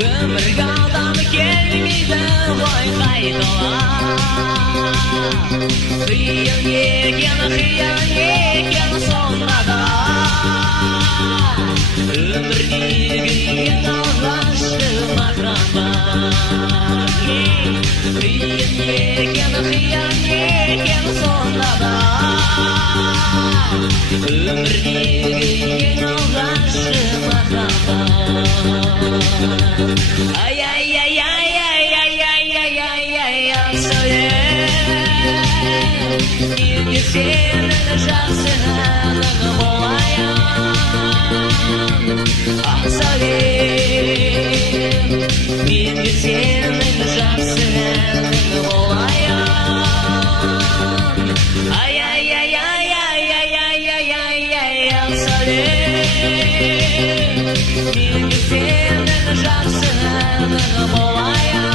өмірге адам келмейді ғой қайтала. Қиын екен сонда да, өмірдегі ең алғашқы махаббат. Қиын екен сонда да, өмірдегі ең алғашқы махаббат. Ай-яй-яй-яй-яй-яй-яй-яй-яй, неге сенің жақсының болайын, ақ сәулем, неге сенің жақсының болайын. Ай-яй-яй-яй-яй-яй-яй-яй, ақ сәулем, неге сенің жақсының болайын,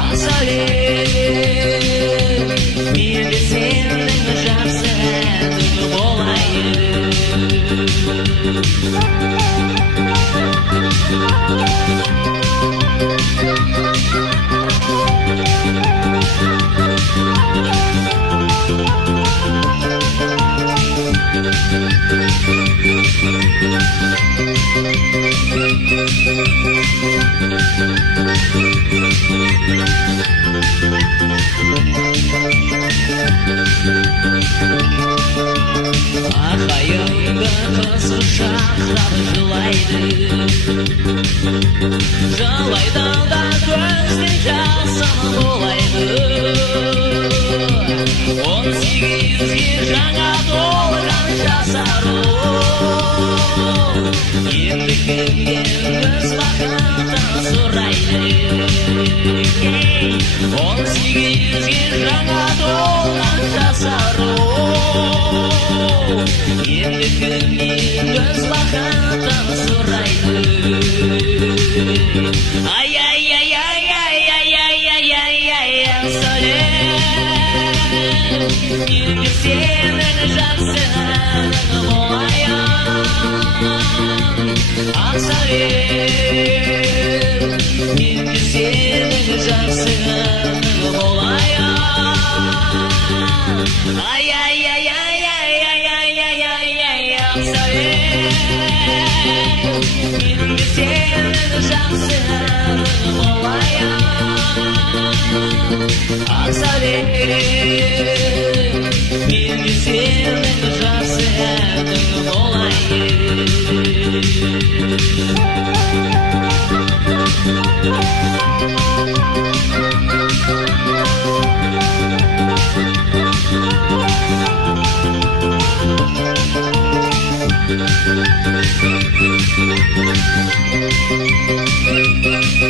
ақ сәулем, неге сенің жақсының болайын. Арқайыңды қыз құшақтап жылайды, жылайды да көзден жасым болайды. 18-ге жаңа толған жасару, енді кімнен көз бақытын сұрайды. 18-ге жаңа толған жасару, енді кімнен көз бақытын сұрайды. Ай-яй-яй-яй-яй-яй-яй-яй, сәулем, неге сенің жақсының болайын, ақ сәулем, неге сенің жақсының болайын. Ай-яй-яй-яй-яй-яй-яй-яй, ақ сәулем, неге сенің жақсының болайын, ақ сәулем, неге сенің жақсының болайын.